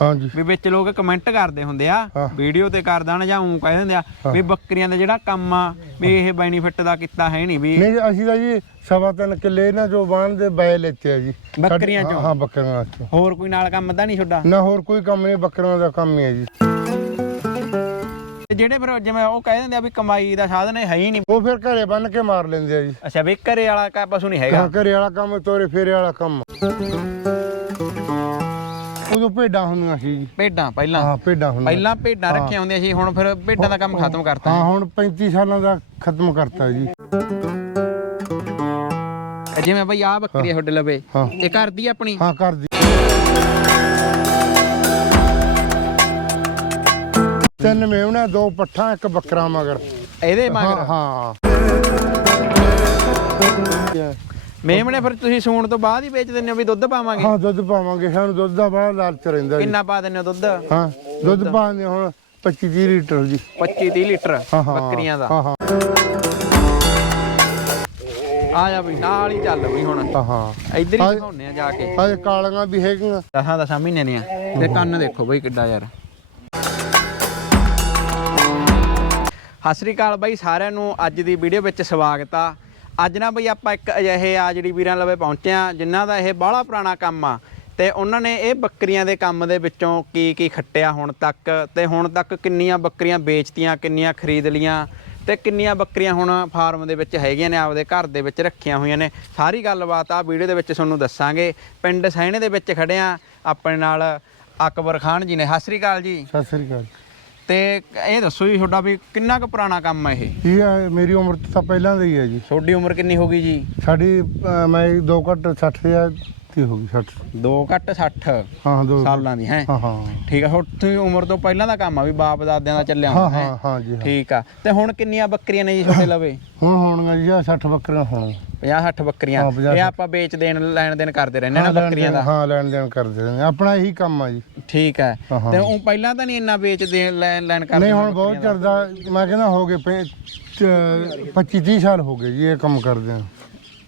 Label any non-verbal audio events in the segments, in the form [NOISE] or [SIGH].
ਹਾਂਜੀ। ਵੀ ਵਿੱਚ ਲੋਕ ਕਮੈਂਟ ਕਰਦੇ ਹੁੰਦੇ ਆ। ਵੀਡੀਓ ਤੇ ਕਰ ਦੇਣ ਜਾਂ ਉਂ ਕਹਿ ਦਿੰਦੇ ਆ ਵੀ ਬੱਕਰੀਆਂ ਦਾ ਜਿਹੜਾ ਕੰਮ ਆ ਵੀ ਇਹ ਬੈਨੀਫਿਟ ਦਾ ਕੀਤਾ ਹੈ ਨਹੀਂ ਵੀ ਨਹੀਂ ਅਸੀਂ ਤਾਂ ਜੀ ਸਵਾ ਤਿੰਨ ਕਿੱਲੇ ਨਾ ਜੋ ਬਾਣ ਦੇ ਬੈ ਲੈਤੇ ਆ ਜੀ ਬੱਕਰੀਆਂ ਚੋਂ? ਹਾਂ ਬੱਕਰੀਆਂ ਚੋਂ। ਹੋਰ ਕੋਈ ਨਾਲ ਕੰਮ ਤਾਂ ਨਹੀਂ ਛੋਡਾ ਨਾ ਹੋਰ ਕੋਈ ਕੰਮ ਨਹੀਂ ਬੱਕਰੀਆਂ ਦਾ ਕੰਮ ਹੀ ਹੈ ਜੀ। ਜਿਹੜੇ ਫਿਰ ਜਿਵੇਂ ਉਹ ਕਹਿ ਦਿੰਦੇ ਆ ਵੀ ਕਮਾਈ ਦਾ ਸਾਧਨ ਹੈ ਹੀ ਨਹੀਂ। ਉਹ ਫਿਰ ਘਰੇ ਬੰਨ ਕੇ ਮਾਰ ਲੈਂਦੇ ਆ ਜੀ। ਅੱਛਾ ਵੀ ਘਰੇ ਵਾਲਾ ਕਾ ਪਸ਼ੂ ਨਹੀਂ ਹੈਗਾ? ਘਰੇ ਵਾਲਾ ਕੰਮ ਤੋਰੇ ਫੇਰੇ ਵਾਲਾ ਕੰਮ। ਉਦੋਂ ਭੇਡਾਂ ਹੁੰਦੀਆਂ ਸੀ ਜੀ। ਭੇਡਾਂ ਪਹਿਲਾਂ? ਹਾਂ ਭੇਡਾਂ ਹੁੰਦੀਆਂ ਪਹਿਲਾਂ ਭੇਡਾਂ ਰੱਖੀਆਂ ਹੁੰਦੀਆਂ ਸੀ ਹੁਣ ਫਿਰ ਭੇਡਾਂ ਦਾ ਕੰਮ ਖਤਮ ਕਰਤਾ ਹਾਂ ਹੁਣ 35 ਸਾਲਾਂ ਦਾ ਖਤਮ ਕਰਤਾ ਜੀ। ਜਿਵੇਂ ਬਈ ਆ ਬੱਕਰੀ ਆ ਤੁਹਾਡੇ ਲਵੇ ਹਾਂ। ਇਹ ਘਰ ਦੀ ਆਪਣੀ? ਹਾਂ ਕਰਦੀ। ਤਿੰਨ ਮੇਵਣਾ ਦੋ ਪੱਠਾ ਇੱਕ ਬੱਕਰਾ ਮਗਰ। ਇਹਦੇ ਹਾਂ ਮਗਰ ਹਾਂ। ਮੇਮਣੇ ਫਿਰ ਤੁਸੀਂ ਸੂਣ ਤੋਂ ਬਾਅਦ ਹੀ ਵੇਚ ਦਿੰਦੇ ਹੋ ਵੀ ਦੁੱਧ ਪਾਵਾਂਗੇ? ਹਾਂ ਦੁੱਧ ਪਾਵਾਂਗੇ। ਸਾਨੂੰ ਦੁੱਧ ਦਾ ਬੜਾ ਲਾਲਚ ਰਹਿੰਦਾ ਜੀ। ਕਿੰਨਾ ਪਾ ਦਿੰਦੇ ਹੋ ਦੁੱਧ? ਹਾਂ ਦੁੱਧ ਪਾਉਂਦੇ ਹੁਣ 25 30 ਲੀਟਰ ਜੀ। 25 30 ਲੀਟਰ ਹਾਂ ਹਾਂ। ਬੱਕਰੀਆਂ ਦਾ? ਹਾਂ ਹਾਂ। ਆ ਜਾ ਵੀ ਨਾਲ ਹੀ ਚੱਲ ਵੀ ਹੁਣ। ਹਾਂ ਹਾਂ। ਇੱਧਰ ਹੀ ਹਾਂ। ਦਿਖਾਉਣੇ ਆ ਜਾ ਕੇ। ਹਜੇ ਕਾਲੀਆਂ ਵੀ ਹੈਗੀਆਂ। ਦਸਾਂ ਦਸਾਂ ਮਹੀਨੇ ਦੀਆਂ। ਤੇ ਕੰਨ ਦੇਖੋ ਬਈ ਕਿੱਡਾ ਯਾਰ। ਸਤਿ ਸ੍ਰੀ ਅਕਾਲ ਬਾਈ ਸਾਰਿਆਂ ਨੂੰ। ਅੱਜ ਦੀ ਵੀਡੀਓ ਵਿੱਚ ਸਵਾਗਤ ਆ। ਅੱਜ ਨਾ ਬਈ ਆਪਾਂ ਇੱਕ ਅਜਿਹੇ ਆ ਜਿਹੜੀ ਵੀਰਾਂ ਲਵੇ ਪਹੁੰਚੇ ਆ, ਜਿਨ੍ਹਾਂ ਦਾ ਇਹ ਬਾਹਲਾ ਪੁਰਾਣਾ ਕੰਮ ਆ। ਤੇ ਉਹਨਾਂ ਨੇ ਇਹ ਬੱਕਰੀਆਂ ਦੇ ਕੰਮ ਦੇ ਵਿੱਚੋਂ ਕੀ ਕੀ ਖੱਟਿਆ ਹੁਣ ਤੱਕ, ਤੇ ਹੁਣ ਤੱਕ ਕਿੰਨੀਆਂ ਬੱਕਰੀਆਂ ਵੇਚਤੀਆਂ, ਕਿੰਨੀਆਂ ਖਰੀਦ ਲੀਆਂ, ਤੇ ਕਿੰਨੀਆਂ ਬੱਕਰੀਆਂ ਹੁਣ ਫਾਰਮ ਦੇ ਵਿੱਚ ਹੈਗੀਆਂ ਨੇ, ਆਪਦੇ ਘਰ ਦੇ ਵਿੱਚ ਰੱਖੀਆਂ ਹੋਈਆਂ ਨੇ। ਸਾਰੀ ਗੱਲਬਾਤ ਆ ਵੀਡੀਓ ਦੇ ਵਿੱਚ ਤੁਹਾਨੂੰ ਦੱਸਾਂਗੇ। ਪਿੰਡ ਸੈਣੇ ਦੇ ਵਿੱਚ ਖੜੇ ਆ, ਆਪਣੇ ਨਾਲ ਅਕਬਰ ਖਾਨ ਜੀ ਨੇ। ਸਤਿ ਸ੍ਰੀ ਅਕਾਲ ਜੀ। ਸਤਿ ਸ੍ਰੀ ਅਕਾਲ। ਤੇ ਇਹ ਦੱਸੋ ਜੀ ਤੁਹਾਡਾ ਵੀ ਕਿੰਨਾ ਕੁ ਪੁਰਾਣਾ ਕੰਮ ਹੈ ਇਹ? ਇਹ ਆ, ਮੇਰੀ ਉਮਰ ਤਾਂ ਪਹਿਲਾਂ ਦੀ ਹੈ ਜੀ। ਤੁਹਾਡੀ ਉਮਰ ਕਿੰਨੀ ਹੋ ਗਈ ਜੀ? ਸਾਡੀ ਮੈਂ ਦੋ ਘੱਟ 60 ਹਜ਼ਾਰ ਦੀ ਹੋ ਗਈ 60 2 ਘੱਟ 60 ਹਾਂ ਦੋ ਸਾਲਾਂ ਦੀ ਹੈ? ਹਾਂ ਹਾਂ। ਠੀਕ ਆ ਤੁਹਾਡੀ ਉਮਰ ਤੋਂ ਪਹਿਲਾਂ ਦਾ ਕੰਮ ਆ ਵੀ ਬਾਪ ਦਾਦਿਆਂ ਦਾ ਚੱਲਿਆ ਹਾਂ ਹੁੰਦਾ ਹਾਂ ਹੈ? ਹਾਂ ਜੀ ਹਾਂ। ਠੀਕ ਆ। ਤੇ ਹੁਣ ਕਿੰਨੀਆਂ ਬੱਕਰੀਆਂ ਨੇ ਜੀ ਤੁਹਾਡੇ ਲਵੇ? ਹੁਣ ਹੋਣਗੀਆਂ ਜੀ ਆਹ 60 ਬੱਕਰੀਆਂ ਹੋਣ 50 60 ਬੱਕਰੀਆਂ। ਹਾਂ, ਪੰਜਾਹ ਇਹ ਆਪਾਂ ਵੇਚ ਦੇਣ ਲੈਣ ਦੇਣ ਕਰਦੇ ਰਹਿੰਦੇ ਨਾ ਬੱਕਰੀਆਂ ਦਾ। ਹਾਂ ਲੈਣ ਦੇਣ ਕਰਦੇ ਰਹਿੰਦੇ ਆਪਣਾ ਇਹੀ ਕੰਮ ਆ ਜੀ। ਠੀਕ ਹੈ ਹਾਂ, ਹਾਂ। ਤੇ ਉਹ ਪਹਿਲਾਂ ਤਾਂ ਨਹੀਂ ਇੰਨਾ ਵੇਚ ਦੇਣ ਲੈਣ ਲੈਣ ਕਰਦੇ ਨਹੀਂ ਹੁਣ ਬਹੁਤ ਬੱਕਰੀਆਂ ਦਾ। ਚਿਰ ਦਾ ਮੈਂ ਕਹਿੰਦਾ ਹੋ ਗਏ 25 30 ਸਾਲ ਹੋ ਗਏ ਜੀ ਇਹ ਕੰਮ ਕਰਦੇ ਆ।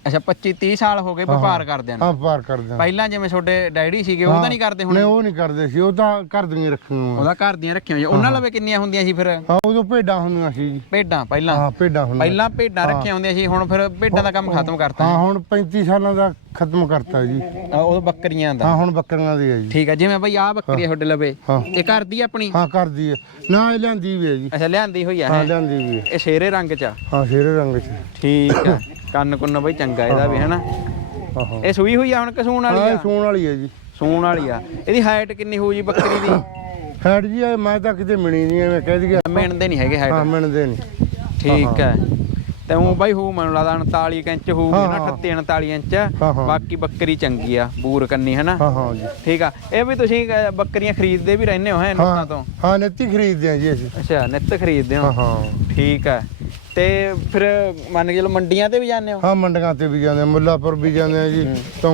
ਅੱਛਾ 25 30 ਸਾਲ ਹੋ ਗਏ ਵਪਾਰ ਕਰਦੇ ਨੇ। ਹਾਂ ਵਪਾਰ ਕਰਦੇ ਆ। ਪਹਿਲਾਂ ਜਿਵੇਂ ਤੁਹਾਡੇ ਡੈਡੀ ਸੀਗੇ ਉਹ ਤਾਂ ਨਹੀਂ ਕਰਦੇ ਹੁਣ? ਨਹੀਂ ਉਹ ਨਹੀਂ ਕਰਦੇ ਸੀ ਉਹ ਤਾਂ ਘਰ ਦੀਆਂ ਰੱਖੀਆਂ ਉਹਦਾ ਘਰ ਦੀਆਂ ਰੱਖੀਆਂ ਹੋਈਆਂ। ਉਹਨਾਂ ਲਵੇ ਕਿੰਨੀਆਂ ਹੁੰਦੀਆਂ ਸੀ ਫਿਰ? ਹਾਂ ਉਦੋਂ ਭੇਡਾਂ ਹੁੰਦੀਆਂ ਸੀ ਜੀ। ਭੇਡਾਂ ਪਹਿਲਾਂ? ਹਾਂ ਭੇਡਾਂ ਹੁੰਦੀਆਂ ਪਹਿਲਾਂ ਭੇਡਾਂ ਰੱਖੀਆਂ ਹੁੰਦੀਆਂ ਸੀ ਹੁਣ ਫਿਰ ਭੇਡਾਂ ਦਾ ਕੰਮ ਖਤਮ ਕਰਤਾ ਹਾਂ ਹੁਣ 35 ਸਾਲਾਂ ਦਾ ਖਤਮ ਕਰਤਾ ਜੀ। ਅ, ਉਹ ਬੱਕਰੀਆਂ ਦਾ। ਹਾਂ ਹੁਣ ਬੱਕਰੀਆਂ ਦੀ ਹੈ ਜੀ। ਠੀਕ ਹੈ ਜਿਵੇਂ ਬਈ ਆਹ ਬੱਕਰੀ ਆ ਤੁਹਾਡੇ ਲਵੇ। ਹਾਂ। ਇਹ ਘਰ ਦੀ ਆਪਣੀ? ਹਾਂ ਕਰਦੀ ਹੈ। ਨਾ ਇਹ ਲਿਆਂਦੀ ਵੀ ਹੈ ਜੀ। ਅੱਛਾ ਲਿਆਂਦੀ ਹੋਈ ਆ ਹਾਂ ਹੈਂ? ਲਿਆਂਦੀ ਵੀ ਹੈ। ਇਹ ਸ਼ੇਰੇ ਰੰਗ ਚ ਆ। ਹਾਂ ਸ਼ੇਰੇ ਰੰਗ ਚ। ਠੀਕ ਆ। [COUGHS] ਕੰਨ ਕੁੰਨ ਬਈ ਚੰਗਾ ਇਹਦਾ ਵੀ ਹੈਨਾ? ਹਾਂ ਹਾਂ ਇਹ ਸੂਈ ਹੋਈ ਆ ਹੁਣ ਕਸੂਣ ਵਾਲੀ ਹਾਂ ਆ ਸੂਣ ਵਾਲੀ ਹੈ ਜੀ। ਸੂਣ ਵਾਲੀ ਆ। ਇਹਦੀ ਹਾਈਟ ਕਿੰਨੀ ਹੋਊ ਜੀ ਬੱਕਰੀ ਦੀ? ਹੈਡ ਜੀ ਇਹ ਮੈਂ ਤਾਂ ਕਿਤੇ ਮਿਣੀ ਨਹੀਂ ਐਵੇਂ ਕਹਿ ਦਈਏ ਮਿਣਦੇ ਨਹੀਂ ਹੈਗੇ ਹਾਂ ਹਾਈਟ ਮਿਣਦੇ ਨਹੀਂ ਠੀਕ ਹੈ। ਤੇ ਉਹ ਬਾਈ ਹੋਊ ਮੈਨੂੰ ਲੱਗਦਾ 39 ਕੁ ਇੰਚ ਹੋਊਗੀ ਨਾ ਹਾਂ। 38 39 ਇੰਚ। ਬਾਕੀ ਬੱਕਰੀ ਚੰਗੀ ਆ ਬੂਰ ਕੰਨੀ ਹੈਨਾ? ਹਾਂ ਹਾਂ ਜੀ। ਠੀਕ ਆ। ਇਹ ਵੀ ਤੁਸੀਂ ਬੱਕਰੀਆਂ ਖਰੀਦਦੇ ਵੀ ਰਹਿੰਦੇ ਹੋ ਹੈ ਹਾਂ ਤੋਂ? ਹਾਂ ਨੇਤੀ ਖਰੀਦਦੇ ਆ ਜੀ ਅਸੀਂ। ਅੱਛਾ ਨਿੱਤ ਖਰੀਦਦੇ ਹਾਂ? ਹੋ ਠੀਕ ਹੈ ਤੇ ਫਿਰ ਮੰਨ ਕੇ ਚਲੋ ਮੰਡੀਆਂ ਤੇ ਵੀ ਜਾਂਦੇ ਹੋ? ਹਾਂ ਮੰਡੀਆਂ ਤੇ ਵੀ ਜਾਂਦੇ ਆ, ਮੁੱਲਾਪੁਰ ਵੀ ਜਾਂਦੇ ਆ ਜੀ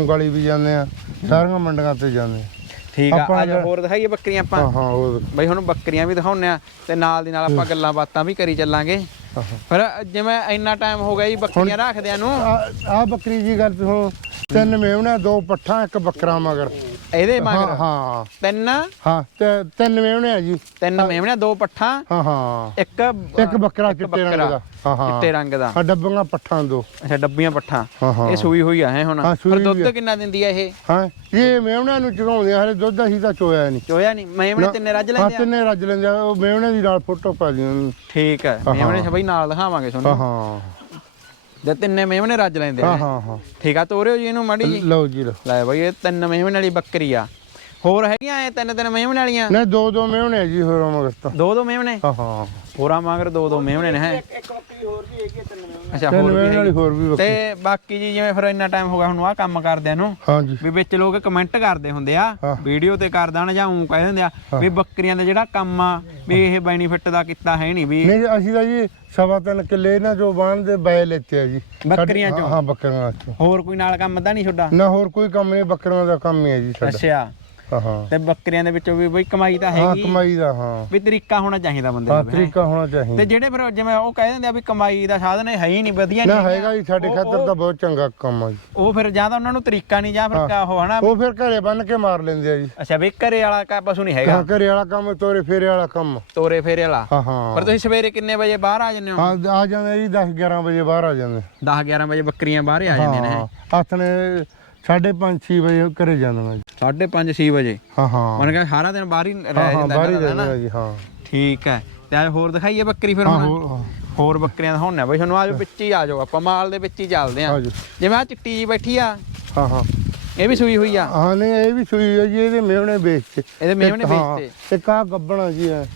ਵਾਲੀ ਵੀ ਜਾਂਦੇ ਆ। ਸਾਰੀਆਂ ਮੰਡੀਆਂ ਤੇ ਜਾਂਦੇ ਆ। ਠੀਕ ਆ ਅੱਜ ਹੋਰ ਦਿਖਾਈਏ ਬੱਕਰੀਆਂ ਆਪਾਂ। ਹਾਂ ਹਾਂ ਉਹ ਬਈ ਹੁਣ ਬੱਕਰੀਆਂ ਵੀ ਦਿਖਾਉਨੇ ਆ ਤੇ ਨਾਲ ਦੀ ਨਾਲ ਆਪਾਂ ਗੱਲਾਂ ਬਾਤਾਂ ਵੀ ਕਰੀ ਚੱਲਾਂਗੇ। ਫਿਰ ਜਿਵੇਂ ਇੰਨਾ ਟਾਈਮ ਹੋ ਗਿਆ ਜੀ ਬੱਕਰੀਆਂ ਰੱਖਦਿਆਂ ਨੂੰ। ਆ ਬੱਕਰੀ ਜੀ ਗੱਲ ਤੋਂ ਤਿੰਨ ਮੇਵਣਾ ਦੋ ਪੱਠਾ ਇੱਕ ਬੱਕਰਾ ਮਗਰ। ਇਹਦੇ ਮਗਰ? ਹਾਂ। ਤਿੰਨ? ਹਾਂ ਤੇ ਤਿੰਨ ਮੇਵਣੇ ਆ ਜੀ। ਤਿੰਨ ਮੇਮਣਿਆਂ ਦੋ ਪੱਠਾਂ? ਹਾਂ ਹਾਂ। ਇੱਕ ਇੱਕ ਬੱਕਰਾ ਚਿੱਟੇ ਰੰਗ ਦਾ। ਹਾਂ ਹਾਂ। ਚਿੱਟੇ ਰੰਗ ਦਾ। ਹਾਂ ਡੱਬੀਆਂ ਪੱਠਾਂ ਦੋ। ਅੱਛਾ ਡੱਬੀਆਂ ਪੱਠਾਂ। ਇਹ ਸੂਈ ਹੋਈ ਆ ਹੈ ਹੁਣ? ਪਰ ਦੁੱਧ ਆ। ਕਿੰਨਾ ਦਿੰਦੀ ਆ ਇਹ? ਹਾਂ ਇਹ ਮੇਵਣਿਆਂ ਨੂੰ ਚਗਾਉਂਦੇ ਆ ਹਲੇ ਦੁੱਧ ਅਸੀਂ ਤਾਂ ਚੋਇਆ ਨਹੀਂ। ਚੋਇਆ ਨਹੀਂ? ਮੇਮਣੇ ਤਿੰਨੇ ਰੱਜ ਲੈਂਦੇ ਆ? ਤਿੰਨੇ ਰੱਜ ਲੈਂਦੇ ਆ ਉਹ ਮੇਵਣੇ ਦੀ ਨਾਲ ਫੋਟੋ ਪਾ ਦਿਓ। ਠੀਕ ਹੈ ਹਾਂ, ਮੇਮਣੇ। ਸਭਈ ਨਾਲ ਦਿਖਾਵਾਂਗੇ ਤੁਹਾਨੂੰ। ਹਾਂ। ਤੇ ਤਿੰਨੇ ਮੇਮਣੇ ਰੱਜ ਲੈਂਦੇ ਹਾਂ ਆ ਹਾਂ ਹਾਂ। ਠੀਕ ਆ ਤੋਰਿਓ ਜੀ ਇਹਨੂੰ ਮਾੜੀ ਜੀ ਲਓ ਜੀ ਲਓ। ਲੈ ਬਈ ਇਹ ਤਿੰਨ ਮੇਮਣੇ ਵਾਲੀ ਬੱਕਰੀ ਆ। ਹੋਰ ਹੈਗੀਆਂ ਐ ਤਿੰਨ ਤਿੰਨ ਮੇਮਣੇ ਵਾਲੀਆਂ? ਨਹੀਂ ਦੋ ਦੋ ਮੇਵਣੇ ਆ ਜੀ ਹੋਰ ਮਗਰ ਤਾਂ। ਦੋ ਦੋ ਮੇਮਣੇ ਹਾਂ? ਹਾਂ ਹੋਰਾਂ ਮਗਰ ਦੋ ਦੋ ਮੇਮਣੇ ਨੇ ਹੈ? ਅੱਛਾ ਤਿੰਨ ਹੋਰ ਵੀ ਮੇਵਣੇ ਵਾਲੀ ਹੈਗੀ। ਹੋਰ ਵੀ ਬੱਕਰੀ ਤੇ ਬਾਕੀ ਜੀ ਜਿਵੇਂ ਫਿਰ ਇੰਨਾ ਟਾਈਮ ਹੋ ਗਿਆ ਹੁਣ ਆਹ ਕੰਮ ਕਰਦਿਆਂ ਨੂੰ ਹਾਂ ਜੀ ਵੀ ਵਿੱਚ ਲੋਕ ਕਮੈਂਟ ਕਰਦੇ ਹੁੰਦੇ ਆ ਹਾਂ। ਵੀਡੀਓ ਤੇ ਕਰ ਦੇਣ ਜਾਂ ਉਂ ਕਹਿ ਦਿੰਦੇ ਆ ਵੀ ਬੱਕਰੀਆਂ ਦਾ ਜਿਹੜਾ ਕੰਮ ਆ ਵੀ ਇਹ ਬੈਨੀਫਿਟ ਦਾ ਕੀਤਾ ਹੈ ਨਹੀਂ ਵੀ। ਨਹੀਂ ਅਸੀਂ ਤਾਂ ਜੀ ਸਵਾ ਤਿੰਨ ਕਿੱਲੇ ਨਾ ਜੋ ਬਾਣ ਦੇ ਬੈ ਲੈਤੇ ਆ ਜੀ। ਬੱਕਰੀਆਂ ਚੋਂ? ਹਾਂ ਬੱਕਰੀਆਂ ਚੋਂ। ਹੋਰ ਕੋਈ ਨਾਲ ਕੰਮ ਤਾਂ ਨਹੀਂ ਛੋਡਾ ਨਾ ਹੋਰ ਕੋਈ ਕੰਮ ਨਹੀਂ ਬੱਕਰੀਆਂ ਦਾ ਕੰਮ ਹੀ ਹੈ ਜੀ ਸਾਡਾ। ਅੱਛਾ। ਹਾਂ ਤੇ ਬੱਕਰੀਆਂ ਦੇ ਵਿੱਚੋਂ ਵੀ ਬਈ ਕਮਾਈ ਤਾਂ ਹਾਂ ਹੈਗੀ। ਕਮਾਈ ਦਾ ਹਾਂ। ਵੀ ਤਰੀਕਾ ਹੋਣਾ ਚਾਹੀਦਾ ਬੰਦੇ ਹਾਂ ਹੈਂ। ਤਰੀਕਾ ਹੋਣਾ ਤੇ ਚਾਹੀਦਾ ਜਿਹੜੇ ਫਿਰ ਜਿਵੇਂ ਉਹ ਕਹਿ ਦਿੰਦੇ ਆ ਵੀ ਕਮਾਈ ਦਾ ਸਾਧਨ ਹੈ ਹੀ ਨਹੀਂ ਵਧੀਆ ਨਾ ਨਹੀਂ ਹੈਗਾ ਜੀ ਸਾਡੇ ਖਾਤਰ ਤਾਂ ਬਹੁਤ ਚੰਗਾ ਕੰਮ ਆ ਜੀ। ਉਹ ਫਿਰ ਜਾਂ ਤਾਂ ਉਹਨਾਂ ਨੂੰ ਤਰੀਕਾ ਨਹੀਂ ਜਾਂ ਫਿਰ ਕਿਆ ਉਹ ਹਨਾ? ਉਹ ਫਿਰ ਘਰੇ ਬੰਨ ਕੇ ਮਾਰ ਲੈਂਦੇ ਆ ਜੀ। ਅੱਛਾ ਵੀ ਘਰੇ ਵਾਲਾ ਕਾ ਪਸ਼ੂ ਨਹੀਂ ਹੈਗਾ? ਹਾਂ ਘਰੇ ਵਾਲਾ ਕੰਮ ਤੋਰੇ ਫੇਰੇ ਵਾਲਾ ਕੰਮ। ਤੋਰੇ ਫੇਰੇ ਵਾਲਾ? ਹਾਂ ਹਾਂ। ਪਰ ਤੁਸੀਂ ਸਵੇਰੇ ਕਿੰਨੇ ਵਜੇ ਬਾਹਰ ਆ ਜਾਂਦੇ ਹੋ? ਹਾਂ ਆ ਜਾਂਦੇ ਜੀ 10 11 ਵਜੇ ਬਾਹਰ ਆ ਜਾਂਦੇ। 10 11 ਵਜੇ ਬੱਕਰੀਆਂ ਬਾਹਰ ਆ ਜਾਂਦੀਆਂ ਨੇ ਹਾਂ। ਹੱਥ ਨੇ 5:30 6 ਵਜੇ ਘਰੇ ਜਾਂਦੇ ਜੀ। 5:30 6 ਵਜੇ? ਹਾਂ ਹਾਂ। ਮਨ ਕਹਿੰਦਾ ਸਾਰਾ ਦਿਨ ਬਾਹਰ ਹੀ ਰਹਿ ਹਾਂ ਜਾਂਦਾ ਬਾਹਰ ਹੀ ਇਹਨਾਂ ਦਾ ਰਹਿੰਦੇ ਨਾ। ਆ ਜੀ ਹਾਂ। ਠੀਕ ਹੈ। ਤੇ ਅੱਜ ਹੋਰ ਦਿਖਾਈਏ ਬੱਕਰੀ ਫਿਰ ਹਾਂ ਹੁਣ? ਹੋਰ ਹਾਂ। ਹੋਰ ਬੱਕਰੀਆਂ ਦਾ ਹੋਣਾ ਬਈ ਤੁਹਾਨੂੰ ਆਜੋ ਵਿੱਚ ਹੀ। ਆ ਜਾਓ ਆਪਾਂ ਮਾਲ ਦੇ ਵਿੱਚ ਹੀ ਚੱਲਦੇ ਆ ਆ ਜਾਓ। ਜਿਵੇਂ ਆ ਚਿੱਟੀ ਜੀ ਬੈਠੀ ਆ ਹਾਂ ਹਾਂ। ਇਹ ਵੀ ਸੂਈ ਹੋਈ ਆ? ਹਾਂ ਨਹੀਂ ਇਹ ਵੀ ਸੂਈ ਹੈ ਜੀ ਇਹਦੇ ਮੇਵਣੇ ਵੇਚਤੇ। ਇਹਦੇ ਮੇਮਣੇ ਵੇਚਤੇ? ਇੱਕ ਆ ਗੱਬਣਾ ਜੀ ਹੈ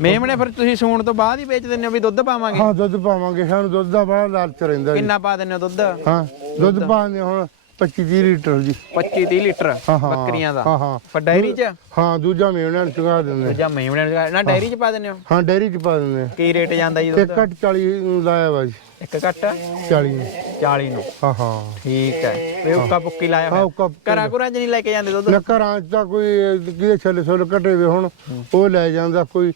ਮੇਮਣੇ ਫਿਰ ਤੁਸੀਂ ਸੂਣ ਤੋਂ ਬਾਅਦ ਹੀ ਵੇਚ ਦਿੰਦੇ ਹੋ ਵੀ ਦੁੱਧ ਪਾਵਾਂਗੇ? ਹਾਂ ਦੁੱਧ ਪਾਵਾਂਗੇ ਸਾਨੂੰ ਦੁੱਧ ਦਾ ਬੜਾ ਲਾਲਚ ਰਹਿੰਦਾ ਜੀ। ਕਿੰਨਾ ਪਾ ਦਿੰਦੇ ਹੋ ਦੁੱਧ? ਹਾਂ ਦੁੱਧ ਪਾਉਂਦੇ ਹੁਣ। 25 30 ਲੀਟਰ ਜੀ। 25 30 ਲੀਟਰ? ਹਾਂ ਹਾਂ। ਬੱਕਰੀਆਂ ਦਾ? ਹਾਂ ਹਾਂ। ਪਰ ਡਾਇਰੀ 'ਚ? ਹਾਂ ਦੂਜਾ ਮੇਵਣਿਆਂ ਨੂੰ ਚੁਗਾ ਦਿੰਦੇ। ਜਾਂ ਮੇਮਣੇ ਦਾ ਨਾ ਡਾਇਰੀ 'ਚ ਪਾ ਦਿੰਦੇ ਹੋ? ਹਾਂ ਡੈਰੀ ਚ ਪਾ ਦਿੰਦੇ। ਕੀ ਰੇਟ ਜਾਂਦਾ ਜੀ ਇੱਕ ਦੁੱਧ ਘੱਟ 40 ਨੂੰ ਲਾਇਆ ਵਾ ਜੀ। ਇੱਕ ਘੱਟ? 40 ਨੂੰ। 40 ਨੂੰ। ਹਾਂ ਹਾਂ। ਠੀਕ ਹੈ। ਵੀ ਉੱਕਾ ਪੁੱਕੀ ਲਾਇਆ ਹਾਂ ਹੋਇਆ ਉਹ ਕੱਪ ਘਰਾਂ ਘੁਰਾਂ 'ਚ ਨਹੀਂ ਲੈ ਕੇ ਜਾਂਦੇ ਦੁੱਧ? ਨਾ ਘਰਾਂ ਚ ਤਾਂ ਕੋਈ ਕਿਹਦੇ ਛੱਲੇ ਛੋਲੇ ਕੱਟੇ ਵੇ ਹੁਣ ਉਹ ਲੈ ਜਾਂਦਾ ਕੋਈ।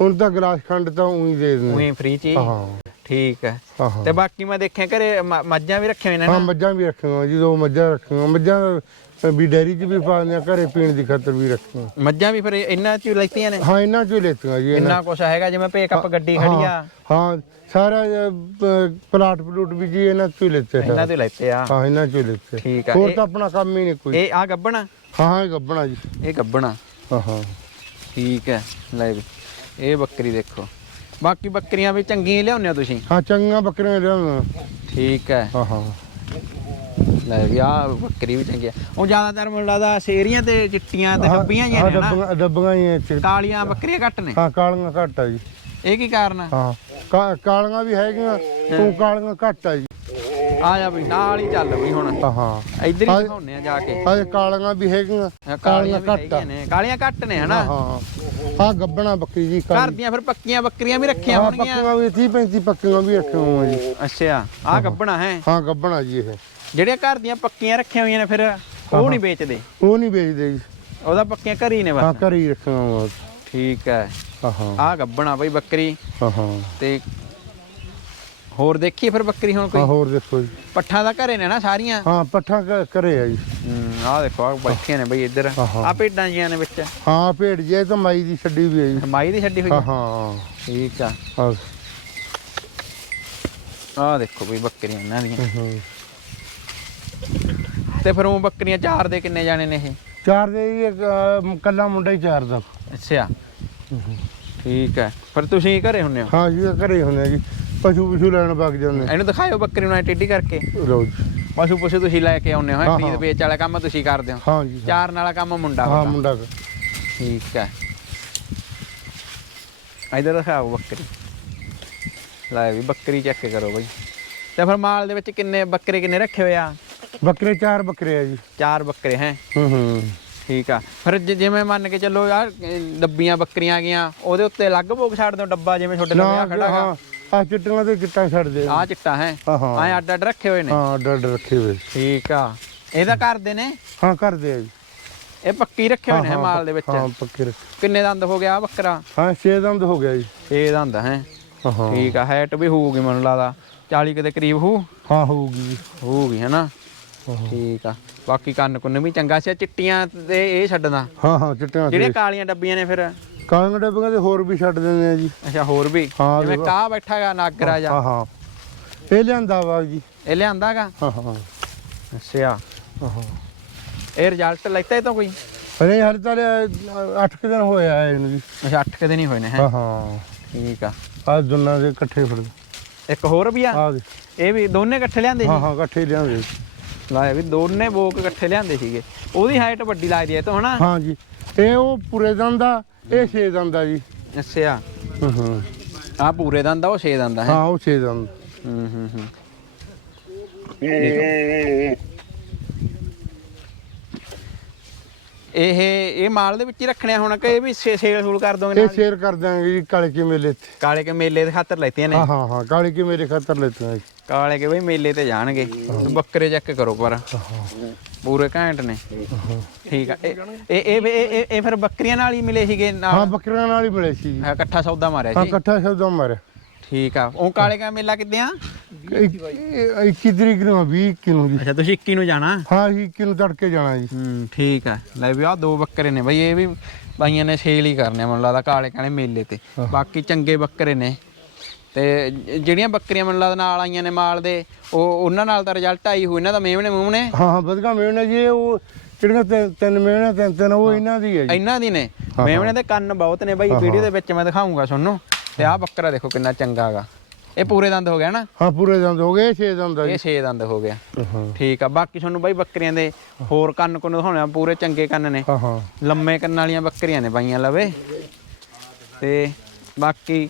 ਹੁਣ ਤਾਂ ਗਲਾਸ ਖੰਡ ਤਾਂ ਉਹੀ ਦੇ ਦਿੰਦੇ। ਉਹੀ ਫ੍ਰੀ 'ਚ ਹੀ ਹਾਂ। ਠੀਕ ਹੈ। ਤੇ ਬਾਕੀ ਮੈਂ ਦੇਖਿਆ ਘਰੇ ਮ- ਮੱਝਾਂ ਵੀ ਰੱਖੀਆਂ ਹੋਈਆਂ ਨੇ ਹਾਂ ਨਾ। ਮੱਝਾਂ ਵੀ ਰੱਖੀਆਂ ਜੀ ਦੋ ਮੱਝਾਂ ਰੱਖੀਆਂ ਮੱਝਾਂ ਵੀ ਡੈਰੀ 'ਚ ਵੀ ਪਾਉਂਦੇ ਆ ਘਰੇ ਪੀਣ ਦੀ ਖਾਤਰ ਵੀ ਰੱਖੀਆਂ। ਮੱਝਾਂ ਵੀ ਫਿਰ ਇਹਨਾਂ 'ਚ ਹੀ ਲੈਤੀਆਂ ਨੇ? ਹਾਂ ਇਹਨਾਂ 'ਚੋਂ ਹੀ ਲੈਤੀਆਂ ਜੀ ਇਹਨਾਂ ਇੰਨਾ ਕੁਛ ਹੈਗਾ ਜਿਵੇਂ ਪੇਕਅਪ ਗੱਡੀ ਖੜੀ ਆ। ਹਾਂ ਸਾਰਾ ਪ- ਪਲਾਟ ਪਲੂਟ ਵੀ ਜੀ ਇਹਨਾਂ 'ਚੋਂ ਹੀ ਲੈਤੇ ਇਹਨਾਂ ਤੋਂ ਲੈਤੇ ਆ। ਹਾਂ ਇਹਨਾਂ 'ਚੋਂ ਹੀ ਲੈਤੇ ਠੀਕ ਆ। ਹੋਰ ਇਹ- ਤਾਂ ਆਪਣਾ ਕੰਮ ਹੀ ਨਹੀਂ ਕੋਈ। ਇਹ ਆ ਗੱਬਣਾ ਹਾਂ ਹਾਂ ਇਹ ਗੱਬਣਾ ਜੀ। ਇਹ ਗੱਬਣਾ। ਹਾਂ ਹਾਂ। ਠੀਕ ਹੈ ਲੈ ਵੀ। ਇਹ ਬੱਕਰੀ ਦੇਖੋ। ਬਾਕੀ ਬੱਕਰੀਆਂ ਵੀ ਚੰਗੀਆਂ ਹੀ ਲਿਆਉਂਦੇ ਹੋ ਤੁਸੀਂ? ਹਾਂ ਚੰਗੀਆਂ ਬੱਕਰੀਆਂ ਲਿਆਉਣਾ ਠੀਕ ਹੈ। ਹਾਂ ਹਾਂ। ਲੈ ਵੀ ਆ ਬੱਕਰੀ ਵੀ ਚੰਗੀ ਆ ਉਹ ਜ਼ਿਆਦਾਤਰ ਮੈਨੂੰ ਲੱਗਦਾ ਸ਼ੇਰੀਆਂ ਤੇ ਚਿੱਟੀਆਂ ਤੇ ਡੱਬੀਆਂ ਹੀ ਨੇ ਨਾ? ਡੱਬੀਆਂ ਡੱਬੀਆਂ ਹੀ ਇੱਥੇ ਕਾਲੀਆਂ ਬੱਕਰੀਆਂ ਘੱਟ ਨੇ? ਹਾਂ ਕਾਲੀਆਂ ਘੱਟ ਆ ਜੀ। ਇਹ ਕੀ ਕਾਰਨ ਆ? ਹਾਂ। ਕਾ- ਕਾਲੀਆਂ ਵੀ ਹੈਗੀਆਂ ਤੂੰ ਕਾਲੀਆਂ ਘੱਟ ਆ ਜੀ। ਆ ਜਾ ਵੀ ਨਾਲ ਹੀ ਚੱਲ ਵੀ ਹੁਣ। ਹਾਂ ਹਾਂ ਇੱਧਰ ਹੀ ਹਾਂ। ਦਿਖਾਉਣੇ ਆ ਜਾ ਕੇ। ਹਾਂ ਕਾਲੀਆਂ ਵੀ ਹੈਗੀਆਂ ਹਾਂ, ਕਾਲੀਆਂ ਘੱਟ ਆ। ਨੇ ਕਾਲੀਆਂ ਘੱਟ ਨੇ ਹਾਂ ਹਨਾ? ਹਾਂ ਹਾਂ ਗੱਬਣਾ ਬੱਕਰੀ ਜੀ ਘਰ ਦੀਆਂ ਫਿਰ ਪੱਕੀਆਂ ਬੱਕਰੀਆਂ ਵੀ ਰੱਖੀਆਂ ਹਾਂ ਹੋਣਗੀਆਂ। ਪੱਕੀਆਂ ਵੀ 30 35 ਪੱਕੀਆਂ ਵੀ ਰੱਖੀਆਂ ਹੋਈਆਂ ਜੀ। ਅੱਛਾ ਆ ਗੱਬਣਾ ਹੈ। ਹਾਂ ਗੱਬਣਾ ਜੀ ਇਹ। ਜਿਹੜੀਆਂ ਘਰ ਦੀਆਂ ਪੱਕੀਆਂ ਰੱਖੀਆਂ ਹੋਈਆਂ ਨੇ ਫਿਰ ਉਹ ਨਹੀਂ ਵੇਚਦੇ? ਉਹ ਨਹੀਂ ਵੇਚਦੇ ਜੀ। ਉਹਦਾ ਪੱਕੀਆਂ ਘਰ ਹੀ ਨੇ ਹਾਂ ਬਸ ਘਰੇ ਹੀ ਰੱਖੀਆਂ ਠੀਕ ਹੈ। ਹਾਂ ਹਾਂ ਆ ਗੱਬਣਾ ਬਈ ਬੱਕਰੀ। ਹਾਂ ਹਾਂ ਤੇ ਹੋਰ ਦੇਖੀਏ ਫਿਰ ਬੱਕਰੀ ਹੁਣ ਹਾਂ ਕੋਈ ਹੋਰ ਦੇਖੋ ਜੀ। ਪੱਠਾ ਦਾ ਘਰੇ ਨੇ ਨਾ ਸਾਰੀਆਂ? ਹਾਂ ਪੱਠਾ ਕ- ਘਰੇ ਆ ਜੀ। ਆ ਦੇਖੋ ਆ ਬੈਠੀਆਂ ਨੇ ਬਈ ਇੱਧਰ। ਹਾਂ, ਹਾਂ। ਆ ਭੇਡਾਂ ਜੀਆਂ ਨੇ ਵਿੱਚ। ਹਾਂ ਭੇਡ ਜੇ ਤਾਂ ਮਾਈ ਦੀ ਛੱਡੀ ਵੀ ਆ ਜੀ। ਮਾਈ ਦੀ ਛੱਡੀ ਹੋਈ ਹਾਂ ਆ? ਹਾਂ ਠੀਕ ਆ। ਹਾਂ ਆ ਦੇਖੋ ਬਈ ਬੱਕਰੀਆਂ ਇਹਨਾਂ ਦੀਆਂ। ਹਾਂ। ਤੇ ਫਿਰ ਉਹ ਬੱਕਰੀਆਂ ਚਾਰ ਦੇ ਕਿੰਨੇ ਜਾਣੇ ਨੇ ਇਹ? ਚਾਰ ਦੇ ਜੀ ਇੱਕ, ਅਹ, ਕੱਲਾ ਮੁੰਡਾ ਹੀ ਚਾਰ ਦਾ। ਅੱਛਾ। ਠੀਕ ਹੈ ਫਿਰ ਤੁਸੀਂ ਘਰੇ ਹੁੰਨੇ ਹੋ? ਹਾਂ ਜੀ ਇਹ ਘਰੇ ਹੁੰਦੇ ਆ ਜੀ। ਪਸ਼ੂ ਪਸ਼ੂ ਲੈਣ ਵਗ ਜਾਂਦੇ। ਇਹਨੂੰ ਦਿਖਾਇਓ ਬੱਕਰੀ ਨੂੰ ਐ ਟੇਢੀ ਕਰਕੇ। ਲਓ ਜੀ। ਪਸ਼ੂ ਪਸ਼ੂ ਤੁਸੀਂ ਲੈ ਕੇ ਆਉਂਦੇ ਹੋ ਹੈਂ? ਖਰੀਦ ਹਾਂ। ਵੇਚ ਵਾਲਾ ਕੰਮ ਤੁਸੀਂ ਕਰਦੇ ਹੋ। ਹਾਂ ਜੀ ਹਾਂ। ਚਾਰਨ ਵਾਲਾ ਕੰਮ ਮੁੰਡਾ ਹਾਂ। ਮੁੰਡਾ ਠੀਕ ਹੈ। ਇਧਰ ਦਿਖਾਓ ਬੱਕਰੀ। ਲੈ ਵੀ ਬੱਕਰੀ ਚੈੱਕ ਕਰੋ ਬਈ। ਤੇ ਫਿਰ ਮਾਲ ਦੇ ਵਿੱਚ ਕਿੰਨੇ ਬੱਕਰੇ ਕਿੰਨੇ ਰੱਖੇ ਹੋਏ ਆ? ਬੱਕਰੇ ਚਾਰ ਬੱਕਰੇ ਆ ਜੀ। ਚਾਰ ਬੱਕਰੇ ਹੈ? ਹੂੰ ਹੂੰ। ਠੀਕ ਆ। ਫਿਰ ਜੇ- ਜਿਵੇਂ ਮੰਨ ਕੇ ਚੱਲੋ ਯਾਰ ਡੱਬੀਆਂ ਬੱਕਰੀਆਂ ਆ ਗਈਆਂ ਉਹਦੇ ਉੱਤੇ ਅਲੱਗ ਭੋਗ ਛੱਡ ਦਿਓ ਡੱਬਾ ਜਿਵੇਂ ਤੁਹਾਡੇ ਨਾਲ ਖੜਾ ਹਾਂ। ਆ ਚਿੱਟੀਆਂ ਤੇ ਚਿੱਟਾ ਛੱਡਦੇ ਆ ਆ ਚਿੱਟਾ ਹੈ? ਹਾਂ ਹਾਂ। ਐ ਅੱਡ ਅੱਡ ਰੱਖੇ ਹੋਏ ਨੇ? ਹਾਂ ਡੱਡ ਰੱਖੇ ਹੋਏ। ਠੀਕ ਆ। ਇਹਦਾ ਕਰਦੇ ਨੇ? ਹਾਂ ਕਰਦੇ ਆ ਜੀ। ਇਹ ਪੱਕੀ ਰੱਖੇ ਹੋਏ ਨੇ ਹਾਂ, ਮਾਲ ਦੇ ਵਿੱਚ? ਹਾਂ ਪੱਕੇ ਰੱਖੇ ਕਿੰਨੇ ਦੰਦ ਹੋ ਗਿਆ ਆਹ ਬੱਕਰਾ? ਹਾਂ ਛੇ ਦੰਦ ਹੋ ਗਿਆ ਜੀ। 6 ਦੰਦ ਹੈ? ਹਾਂ ਹਾਂ। ਠੀਕ ਆ ਹਾਈਟ ਵੀ ਹੋਊਗੀ ਮੈਨੂੰ ਲੱਗਦਾ। 40 ਕਿਤੇ ਕਰੀਬ ਹੋਊ? ਹਾਂ ਹੋਊਗੀ ਜੀ। ਹੋਊਗੀ ਹੈਨਾ। ਠੀਕ ਆ। ਬਾਕੀ ਕੰਨ ਕੁੰਨ ਵੀ ਚੰਗਾ ਸੀ। ਚਿੱਟੀਆਂ ਤੇ ਇਹ ਛੱਡਦਾ ਹਾਂ ਹਾਂ ਚਿੱਟੀਆਂ ਜਿਹੜੀਆਂ ਤੇ ਕਾਲੀਆਂ ਡੱਬੀਆਂ ਨੇ ਫਿਰ? ਕਾਲੀਆਂ ਡੱਬੀਆਂ ਤੇ ਹੋਰ ਵੀ ਛੱਡ ਦਿੰਦੇ ਆ ਜੀ। ਅੱਛਾ ਹੋਰ ਵੀ? ਹਾਂ, ਜਿਵੇਂ ਦੇਖੋ। ਕਾਹ ਬੈਠਾ ਗਾ ਨਾਗਰਾ ਜਾ ਹਾਂ ਹਾਂ। ਇਹ ਲਿਆਂਦਾ ਵਾ ਜੀ। ਇਹ ਲਿਆਂਦਾਗਾ ਹਾਂ ਹਾਂ। ਅੱਛਾ। ਹਾਂ ਹਾਂ। ਇਹ ਰਿਜ਼ਲਟ ਲੈਤਾ ਇਹ ਤੋਂ ਕੋਈ? ਅਰੇ ਹਲ ਤਾਂ 8 ਦਿਨ ਹੋਇਆ ਆਏ ਨੂੰ ਜੀ। ਅੱਛਾ 8 ਦਿਨ ਹੀ ਹੋਏ ਨੇ ਹੈ? ਹਾਂ ਹਾਂ। ਠੀਕ ਆ। ਆ ਦੋਨਾਂ ਦੇ ਇਕੱਠੇ ਫੜ ਇੱਕ ਹੋਰ ਵੀ ਆ? ਆ ਦੇ। ਇਹ ਵੀ ਦੋਨੇ ਇਕੱਠੇ ਲਿਆਂਦੇ ਹਾਂ ਸੀ? ਹਾਂ ਇਕੱਠੇ ਲਿਆਂਦੇ ਲਾਏ ਵੀ ਦੋਨੇ ਬੋਕ ਇਕੱਠੇ ਲਿਆਂਦੇ ਸੀਗੇ। ਉਹਦੀ ਹਾਈਟ ਵੱਡੀ ਲੱਗਦੀ ਹੈ ਤੋਂ ਹਨਾ? ਹਾਂ ਜੀ। ਇਹ ਉਹ ਪੂਰੇ ਦੰਦ ਦਾ ਇਹ ਛੇ ਦੰਦ ਦਾ ਜੀ। ਅੱਛਾ। ਹਾਂ ਹਾਂ। ਆ ਪੂਰੇ ਦੰਦ ਉਹ 6 ਦੰਦ ਹੈ? ਹਾਂ ਉਹ ਛੇ ਦੰਦ। ਹੂੰ ਹੂੰ ਹੂੰ। ਇਹ ਇਹ ਮਾਲ ਦੇ ਵਿੱਚ ਹੀ ਰੱਖਣੇ ਹੁਣ ਕਿ ਇਹ ਵੀ ਸੇ- ਸੇਲ ਸੂਲ ਕਰ ਦੋਗੇ ਇਹ ਨਾਲ? ਸ਼ੇਅਰ ਕਰ ਦਾਂਗੇ ਜੀ ਕਾਲੇ ਕੇ ਮੇਲੇ ਤੇ। ਕਾਲੇ ਕੇ ਮੇਲੇ ਦੇ ਖਾਤਰ ਲੈਤੀਆਂ ਨੇ? ਹਾਂ ਹਾਂ ਹਾਂ ਕਾਲੇ ਕੇ ਮੇਰੇ ਖਾਤਰ ਲੈਤੇ ਜੀ ਕਾਲੇ ਕੇ ਬਈ ਮੇਲੇ ਤੇ ਜਾਣਗੇ। ਬੱਕਰੇ ਚੈੱਕ ਕਰੋ ਪਰ। ਹਾਂ। ਪੂਰੇ ਘੈਂਟ ਨੇ। ਠੀਕ ਆ। ਇਹ ਇਹ ਇਹ ਇਹ- ਫਿਰ ਬੱਕਰੀਆਂ ਨਾਲ ਹੀ ਮਿਲੇ ਸੀਗੇ ਹਾਂ ਨਾਲ ਬੱਕਰੀਆਂ ਨਾਲ ਹੀ ਮਿਲੇ ਸੀ। ਜੀ ਹਾਂ, ਇਕੱਠਾ ਸੌਦਾ ਮਾਰਿਆ ਹਾਂ ਸੀ। ਇਕੱਠਾ ਸ਼ਬਦ ਮਾਰਿਆ। ਠੀਕ ਆ। ਉਹ ਕਾਲੇ ਕਾ ਮੇਲਾ ਕਿੱਦੇ ਆ? 21 ਤਰੀਕ ਨੂੰ ਆ, 20 21 ਨੂੰ ਜੀ। ਅੱਛਾ ਤੁਸੀਂ 21 ਨੂੰ ਜਾਣਾ? ਹਾਂ ਜੀ 21 ਨੂੰ ਤੜਕੇ ਜਾਣਾ ਜੀ। ਹੂੰ ਠੀਕ ਆ। ਲੈ ਵੀ ਆ ਦੋ ਬੱਕਰੇ ਨੇ। ਬਈ ਇਹ ਵੀ ਬਾਈਆਂ ਨੇ ਸੇਲ ਹੀ ਕਰਨੇ ਆ, ਮੈਨੂੰ ਲੱਗਦਾ ਕਾਲੇ ਕਾਲੇ ਮੇਲੇ ਤੇ। ਬਾਕੀ ਚੰਗੇ ਬੱਕਰੇ ਨੇ। ਤੇ ਜਿਹੜੀਆਂ ਬੱਕਰੀਆਂ ਮੈਨੂੰ ਲੱਗਦਾ ਨਾਲ ਆਈਆਂ ਨੇ ਮਾਲ ਦੇ ਉਹ ਉਹਨਾਂ ਨਾਲ ਤਾਂ ਰਿਜ਼ਲਟ ਆਈ ਹੋਈ ਇਹਨਾਂ ਦਾ ਮੇਵਨੇ ਮੂਹਣੇ ਹਾਂ ਹਾਂ ਵਧਗਾ ਮੇਵਣਾ ਜੀ ਉਹ ਜਿਹੜੀਆਂ ਤਿੰਨ- ਤਿੰਨ ਮੇਵਣਾ ਤਿੰਨ ਤਿੰਨ ਉਹ ਇਹਨਾਂ ਦੀ ਹੈ ਜੀ। ਇਹਨਾਂ ਦੀ ਨੇ? ਮੇਵਣੇ ਦੇ ਕੰਨ ਬਹੁਤ ਨੇ ਬਾਈ ਵੀਡੀਓ ਦੇ ਵਿੱਚ ਮੈਂ ਦਿਖਾਉਂਗਾ ਤੁਹਾਨੂੰ। ਤੇ ਆਹ ਬੱਕਰਾ ਦੇਖੋ ਕਿੰਨਾ ਚੰਗਾ ਹੈਗਾ। ਇਹ ਪੂਰੇ ਦੰਦ ਹੋ ਗਿਆ ਨਾ? ਹਾਂ ਪੂਰੇ ਦੰਦ ਹੋ ਗਏ 6 ਦੰਦ ਇਹ 6 ਦੰਦ ਹੋ ਗਿਆ ਠੀਕ ਆ ਬਾਕੀ ਤੁਹਾਨੂੰ ਬਾਈ ਬੱਕਰੀਆਂ ਦੇ ਹੋਰ ਕੰਨ ਕੋਨ ਦਿਖਾਉਣੇ ਆ ਪੂਰੇ ਚੰਗੇ ਕੰਨ ਨੇ। ਹਾਂ ਹਾਂ। ਲੰਮੇ ਕੰਨ ਵਾਲੀਆਂ ਬੱਕਰੀਆਂ ਨੇ ਬਾਈਆਂ ਲਵੇ। ਤੇ ਬਾਕੀ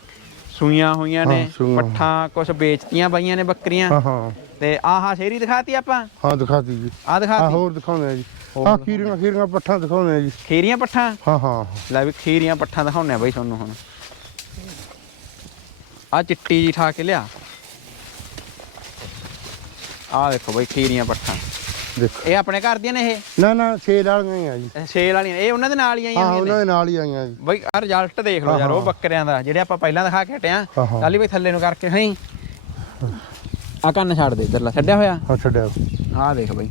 ਸੂਈਆਂ ਹੋਈਆਂ ਨੇ ਹਾਂ, ਸੂਈਆਂ। ਪੱਠਾਂ ਕੁਝ ਵੇਚਤੀਆਂ ਬਾਈਆਂ ਨੇ ਬੱਕਰੀਆਂ। ਹਾਂ ਹਾਂ। ਤੇ ਆਹ ਸ਼ੇਰੀ ਦਿਖਾਤੀ ਆਪਾਂ? ਹਾਂ ਦਿਖਾਤੀ ਜੀ। ਆਹ ਹਾਂ ਦਿਖਾਤੀ ਹੋਰ ਦਿਖਾਉਂਦੇ ਆ ਜੀ। ਹਾਂ ਖੀਰੀਆਂ ਖੀਰੀਆਂ ਪੱਠਾਂ ਦਿਖਾਉਂਦੇ ਆ ਜੀ। ਖੀਰੀਆਂ ਪੱਠਾਂ? ਹਾਂ ਹਾਂ। ਲੈ ਵੀ ਖੀਰੀਆਂ ਪੱਠਾਂ ਦਿਖਾਉਣੇ ਆ ਬਾਈ ਤੁਹਾਨੂੰ ਹੁਣ। ਆ ਚਿੱਟੀ ਜੀ ਠਾ ਕੇ ਲਿਆ। ਆ ਦੇਖੋ ਬਾਈ ਖੀਰੀਆਂ ਪੱਠਾਂ। ਦੇਖੋ। ਇਹ ਆਪਣੇ ਘਰ ਦੀਆਂ ਨੇ ਇਹ? ਨਾ ਨਾ ਛੇ ਵਾਲੀਆਂ ਹੀ ਆ ਜੀ। ਸੇਲ ਵਾਲੀਆਂ। ਇਹ ਉਹਨਾਂ ਦੇ ਨਾਲ ਹੀ ਆਈਆਂ ਹਾਂ ਨੇ ਉਹਨਾਂ ਦੇ ਨਾਲ ਹੀ ਆਈਆਂ ਜੀ। ਬਈ ਆ ਰਿਜ਼ਲਟ ਦੇਖ ਲਓ ਯਾਰ ਉਹ ਬੱਕਰਿਆਂ ਦਾ ਜਿਹੜੇ ਆਪਾਂ ਪਹਿਲਾਂ ਦਿਖਾ ਕੇ ਹਟਿਆ ਹਾਂ, ਹਾਂ। ਚੱਲ ਬਈ ਥੱਲੇ ਨੂੰ ਕਰਕੇ ਹਈ ਆ ਕੰਨ ਛੱਡ ਦੇ ਇਧਰਲਾ। ਛੱਡਿਆ ਹੋਇਆ? ਹਾਂ ਛੱਡਿਆ। ਆਹ ਦੇਖ ਬਈ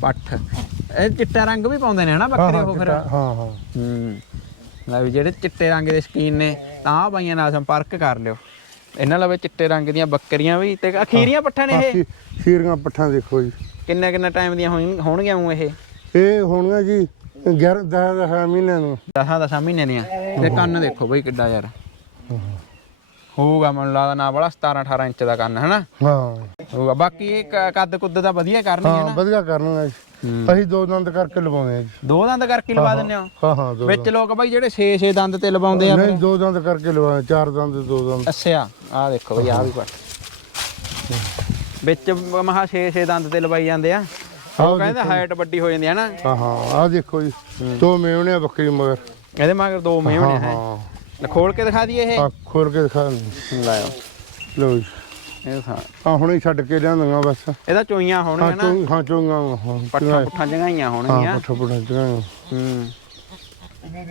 ਪੱਠ। ਇਹ ਚਿੱਟਾ ਰੰਗ ਵੀ ਪਾਉਂਦੇ ਨੇ ਹਨਾ ਹਾਂ ਬੱਕਰੇ ਹਾਂ ਉਹ ਫਿਰ? ਹਾਂ ਹਾਂ। ਹੂੰ। ਲੈ ਵੀ ਜਿਹੜੇ ਚਿੱਟੇ ਰੰਗ ਦੇ ਸ਼ਕੀਨ ਨੇ ਤਾਂ ਆ ਬਾਈਆਂ ਨਾਲ ਸੰਪਰਕ ਕਰ ਲਿਓ। ਇਹਨਾਂ ਲਵੇ ਚਿੱਟੇ ਰੰਗ ਦੀਆਂ ਬੱਕਰੀਆਂ ਵੀ ਤੇ ਅਖੀਰੀਆਂ ਪੱਠਾਂ ਨੇ ਇਹ? ਬਾਕੀ ਖੀਰੀਆਂ ਪੱਠਾਂ ਦੇਖੋ ਜੀ। ਕਿੰਨੇ ਕਿੰਨੇ ਟਾਈਮ ਦੀਆਂ ਹੋਣ- ਹੋਣਗੀਆਂ ਉਹ ਇਹ? ਇਹ ਹੋਣਗੀਆਂ ਜੀ 11 10 10 ਮਹੀਨਿਆਂ ਨੂੰ। ਦਸਾਂ ਦਸਾਂ ਮਹੀਨੇ ਦੀਆਂ? ਤੇ ਕੰਨ ਦੇਖੋ ਬਈ ਕਿੱਡਾ ਯਾਰ। ਹੋਊਗਾ ਮੈਨੂੰ ਲੱਗਦਾ ਨਾ ਬੜਾ 17 18 ਇੰਚ ਦਾ ਕੰਨ ਹਨਾ? ਹਾਂ। ਹੋਊਗਾ। ਬਾਕੀ ਇਹ ਕ- ਕੱਦ ਕੁੱਦ ਦਾ ਵਧੀਆ ਕਰਨੀ ਹੈ ਹਾਂ ਨਾ? ਵਧੀਆ ਕਰਨਾ ਜੀ। ਅਸੀਂ ਦੋ ਦੰਦ ਕਰਕੇ ਲਵਾਉਂਦੇ ਆ ਜੀ। ਦੋ ਦੰਦ ਕਰਕੇ ਹੀ ਲਵਾ ਦਿੰਦੇ ਹੋ? ਹਾਂ ਹਾਂ ਦੋ ਵਿੱਚ ਲੋਕ ਬਾਈ ਜਿਹੜੇ 6-6 ਦੰਦ ਤੇ ਲਵਾਉਂਦੇ ਆ ਨਹੀਂ ਦੋ ਦੰਦ ਕਰਕੇ ਲਵਾਉਂਦੇ ਚਾਰ ਦੰਦ ਦੋ ਦੰਦ। ਅੱਛਾ। ਆਹ ਦੇਖੋ ਬਈ ਆਹ ਵੀ ਪੱਟ ਵਿੱਚ ਮਹਾ 6-6 ਦੰਦ ਤੇ ਲਵਾਈ ਜਾਂਦੇ ਆ। ਉਹ ਕਹਿੰਦੇ ਹਾਈਟ ਵੱਡੀ ਹੋ ਜਾਂਦੀ ਹੈ ਨਾ। ਹਾਂ ਹਾਂ ਆਹ ਦੇਖੋ ਜੀ ਦੋ ਮੇਵਣੇ ਆ ਬੱਕਰੀ ਮਗਰ। ਇਹਦੇ ਮਗਰ ਦੋ ਮੇਵਣੇ ਹਾਂ ਲੈ ਖੋਲ ਕੇ ਦਿਖਾ ਦਈਏ ਇਹ। ਆ ਖੋਰ ਕੇ ਦਿਖਾ। ਲਾਓ ਲਓ ਜੀ। ਇਹ ਆ ਹੁਣੇ ਛੱਡ ਕੇ ਲਿਆਂਦੀਆਂ ਬਸ। ਇਹਦਾ ਚੋਈਆਂ ਹਾਂ ਹੋਣਗੀਆਂ ਨਾ। ਚੋਂ ਹਾਂ ਚੋਂਗਾ ਹਾਂ। ਪੱਠਾ ਪੁੱਠਾਂ ਜਗਾਈਆਂ ਹਾਂ ਹੋਣਗੀਆਂ ਪੱਠਾ ਪੱਠਾ ਚੋਂਗਾ ਹੂੰ।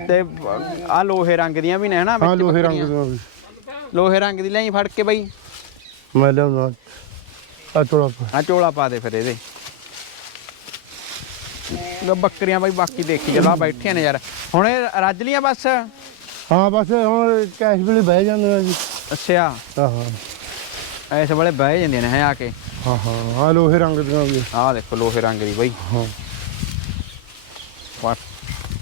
ਤੇ ਆ ਲੋਹੇ ਰੰਗ ਦੀਆਂ ਵੀ ਨੇ ਹਨਾ ਹਾਂ ਵਿੱਚ ਲੋਹੇ ਰੰਗ ਬੱਕਰੀਆਂ। ਦੀਆਂ ਵੀ। ਲੋਹੇ ਰੰਗ ਦੀ ਲਈ ਫੜ ਕੇ ਬਈ। ਮੈਂ ਲਿਆਉਂਦਾ। ਆ ਆ ਚੋਲਾ ਪਾ ਦੇ ਫਿਰ ਇਹਦੇ। ਲੋ ਬੱਕਰੀਆਂ ਬਈ ਬਾਕੀ ਦੇਖੀ ਆ ਬੈਠੀਆਂ ਨੇ ਯਾਰ। ਹੁਣ ਇਹ ਰੱਜ ਲੀਆਂ ਬਸ? ਹਾਂ ਬਸ ਹੁਣ ਕੈਸ਼ ਵੇਲੇ ਬਹਿ ਜਾਂਦੇ ਆ ਜੀ। ਅੱਛਾ। ਹਾਂ ਹਾਂ। ਐਸ ਵੇਲੇ ਬਹਿ ਜਾਂਦੀਆਂ ਨੇ ਹੈ ਆ ਕੇ। ਹਾਂ ਹਾਂ ਆ ਲੋਹੇ ਰੰਗ ਦੀਆਂ ਵੀ। ਆਹ ਦੇਖੋ ਲੋਹੇ ਰੰਗ ਦੀ ਬਈ। ਹਾਂ। ਵਾਹ।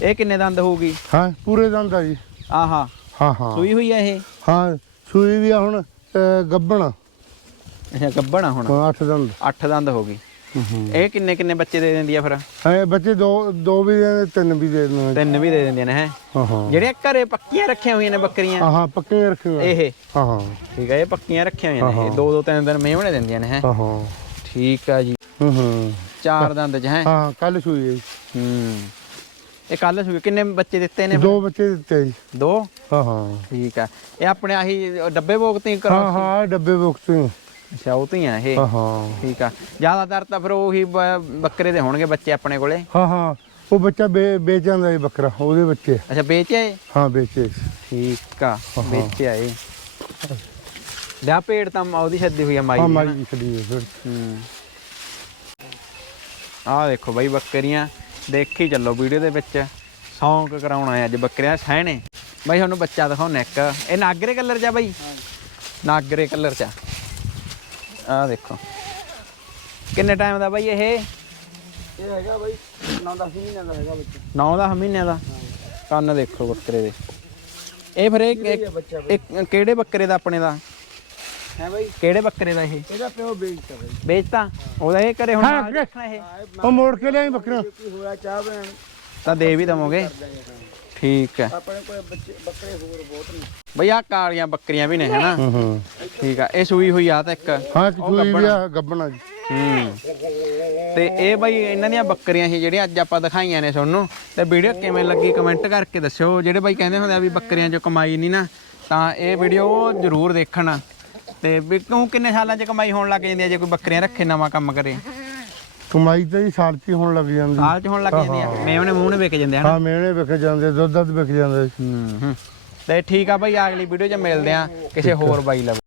ਇਹ ਕਿੰਨੇ ਦੰਦ ਹੋਊਗੀ? ਹਾਂ ਪੂਰੇ ਦੰਦ ਆ ਜੀ। ਆਹਾ। ਹਾਂ ਹਾਂ। ਸੂਈ ਹੋਈ ਆ ਇਹ? ਹਾਂ ਸੂਈ ਵੀ ਆ ਹੁਣ ਅਹ, ਗੱਭਣ ਅੱਛਾ ਗੱਬਣਾ ਹੁਣ? ਹਾਂ, ਅੱਠ ਦੰਦ। 8 ਦੰਦ ਹੋ ਗਈ। ਇਹ ਕਿੰਨੇ ਕਿੰਨੇ ਬੱਚੇ ਦੇ ਦਿੰਦੀ ਆ ਫਿਰ? ਐ ਬੱਚੇ ਦੋ ਦੋ ਵੀ ਦੇ ਤਿੰਨ ਵੀ ਦੇ ਦੇਣਾ ਤਿੰਨ ਵੀ ਦੇ ਦਿੰਦੀਆਂ ਨੇ ਹੈ? ਹਾਂ ਹਾਂ। ਜਿਹੜੀਆਂ ਘਰੇ ਪੱਕੀਆਂ ਰੱਖੀਆਂ ਹੋਈਆਂ ਨੇ ਬੱਕਰੀਆਂ? ਹਾਂ ਹਾਂ ਪੱਕੇ ਇਹ? ਹਾਂ ਹਾਂ। ਠੀਕ ਆ ਇਹ ਪੱਕੀਆਂ ਰੱਖੀਆਂ ਹੋਈਆਂ ਨੇ ਇਹ ਦੋ ਦੋ ਤਿੰਨ ਦਿਨ ਮੇਵਣੇ ਦਿੰਦੀਆਂ ਨੇ ਹੈ? ਹਾਂ ਹਾਂ। ਠੀਕ ਆ ਜੀ। ਹੂੰ ਹੂੰ। ਚਾਰ ਦੰਦ ਚ ਹੈ? ਹਾਂ ਕੱਲ ਸੂਈ ਹੈ ਜੀ। ਹੂੰ। ਇਹ ਕੱਲ ਸੂਏ ਕਿੰਨੇ ਬੱਚੇ ਦਿੱਤੇ ਨੇ ਫਿਰ? ਦੋ ਬੱਚੇ ਦਿੱਤੇ ਜੀ। ਦੋ? ਹਾਂ ਹਾਂ। ਠੀਕ ਆ। ਇਹ ਆਪਣੇ ਆਹੀ ਡੱਬੇ ਬੋਗਤੀ ਹਾਂ ਕਰੋ ਹਾਂ ਡੱਬੇ ਬੁਕਤੇ ਅੱਛਾ ਉਹ ਤੋਂ ਹੀ ਆ ਇਹ। ਹਾਂ ਹਾਂ। ਠੀਕ ਆ। ਜ਼ਿਆਦਾਤਰ ਤਾਂ ਫਿਰ ਉਹੀ ਬ- ਬੱਕਰੇ ਦੇ ਹੋਣਗੇ ਬੱਚੇ ਆਪਣੇ ਕੋਲੇ। ਹਾਂ ਹਾਂ। ਉਹ ਬੱਚਾ ਵੇ- ਵੇਚ ਜਾਂਦਾ ਜੀ ਬੱਕਰਾ ਉਹਦੇ ਬੱਚੇ। ਅੱਛਾ ਵੇਚਿਆ ਇਹ? ਹਾਂ ਵੇਚੇ ਠੀਕ ਆ ਵੇਚਿਆ ਇਹ। ਲਿਆ ਪੇੜ ਤਾਂ ਉਹਦੀ ਛੱਡੀ ਹੋਈ ਆ ਮਾਈ ਹਾਂ ਦੀ। ਮਾਰੀ ਜੀ ਖੜੀ ਹੈ ਫਿਰ ਹੂੰ। ਆਹ ਦੇਖੋ ਬਾਈ ਬੱਕਰੀਆਂ। ਦੇਖੀ ਚੱਲੋ ਵੀਡੀਓ ਦੇ ਵਿੱਚ। ਸੌਂਕ ਕਰਾਉਣਾ ਹੈ ਅੱਜ ਬੱਕਰੀਆਂ ਸਹਿਣੇ। ਬਾਈ ਤੁਹਾਨੂੰ ਬੱਚਾ ਦਿਖਾਉਣਾ ਇੱਕ। ਇਹ ਨਾਗਰੇ ਕਲਰ ਚ ਆ ਬਾਈ? ਨਾਗਰੇ ਕਲਰ ਚ ਆ। ਆਹ ਦੇਖੋ। ਕਿੰਨੇ ਟਾਈਮ ਦਾ ਬਾਈ ਇਹ? ਇਹ ਹੈਗਾ ਬਾਈ 9-10 ਮਹੀਨਿਆਂ ਦਾ ਹੈਗਾ ਬੱਚਾ। 9-10 ਮਹੀਨਿਆਂ ਦਾ? ਕੰਨ ਦੇਖੋ ਬੱਕਰੇ ਦੇ। ਇਹ ਫਿਰ ਇਹ ਕਿਹੜੇ ਬੱਕਰੇ ਦਾ ਆਪਣੇ ਦਾ? ਹੈ ਬਾਈ? ਕਿਹੜੇ ਬੱਕਰੇ ਦਾ ਇਹ? ਇਹਦਾ ਪਿਓ ਵੇਚਦਾ ਬਾਈ। ਵੇਚਤਾ? ਉਹਦਾ ਇਹ ਕਰੇ ਹੁਣ ਰੱਖਣਾ ਇਹ? ਉਹ ਮੋੜ ਕੇ ਲਿਆਈ ਬੱਕਰਾ। ਕੀ ਹੋਇਆ ਚਾਹ ਬਣਾਉਣ। ਤਾਂ ਦੇ ਵੀ ਦਵੋਗੇ। ਠੀਕ ਹੈ। ਆਪਣੇ ਕੋਲ ਬੱਚੇ ਬੱਕਰੇ ਹੋਰ ਬਹੁਤ ਨੇ। ਬਈ ਆ ਕਾਲੀਆਂ ਬੱਕਰੀਆਂ ਵੀ ਨੇ ਹੈਨਾ ਹੂੰ ਹੂੰ। ਠੀਕ ਆ। ਇਹ ਸੂਈ ਹੋਈ ਆ ਤਾਂ ਇੱਕ। ਹਾਂ ਇੱਕ ਸੂਈ ਵੀ ਆ ਗੱਬਣਾ। ਜੀ। ਹੂੰ। ਤੇ ਇਹ ਬਈ ਇਹਨਾਂ ਦੀਆਂ ਬੱਕਰੀਆਂ ਸੀ ਜਿਹੜੀਆਂ ਅੱਜ ਆਪਾਂ ਦਿਖਾਈਆਂ ਨੇ ਤੁਹਾਨੂੰ। ਤੇ ਵੀਡੀਓ ਕਿਵੇਂ ਲੱਗੀ ਕਮੈਂਟ ਕਰਕੇ ਦੱਸਿਓ। ਜਿਹੜੇ ਬਾਈ ਕਹਿੰਦੇ ਹੁੰਦੇ ਆ ਵੀ ਬੱਕਰੀਆਂ 'ਚ ਕਮਾਈ ਨਹੀਂ ਨਾ ਤਾਂ ਇਹ ਵੀਡੀਓ ਜ਼ਰੂਰ ਦੇਖਣ। ਤੇ ਵੀ ਕਿਉਂ ਕਿੰਨੇ ਸਾਲਾਂ 'ਚ ਕਮਾਈ ਹੋਣ ਲੱਗ ਜਾਂਦੀ ਹੈ ਜੇ ਕੋਈ ਬੱਕਰੀਆਂ ਰੱਖੇ ਨਵਾਂ ਕੰਮ ਕਰੇ? ਕਮਾਈ ਤਾਂ ਜੀ ਸਾਲ ਚ ਹੀ ਹੋਣ ਲੱਗ ਜਾਂਦੀ। ਸਾਲ ਚ ਹੁਣ ਲੱਗ ਜਾਂਦੀ ਆ। ਮੇਵਨੇ ਮੂੰਹ ਨੇ ਵਿਕ ਜਾਂਦੇ ਹਨ? ਹਾਂ ਮੇਣੇ ਵਿਕ ਜਾਂਦੇ ਦੁੱਧ ਦੁੱਧ ਵਿਕ ਜਾਂਦੇ। ਹੂੰ ਹੂੰ। ਤੇ ਠੀਕ ਆ ਬਾਈ ਅਗਲੀ ਵੀਡੀਓ 'ਚ ਮਿਲਦੇ ਆ। ਕਿਸੇ ਹੋਰ ਬਾਈ ਲਵ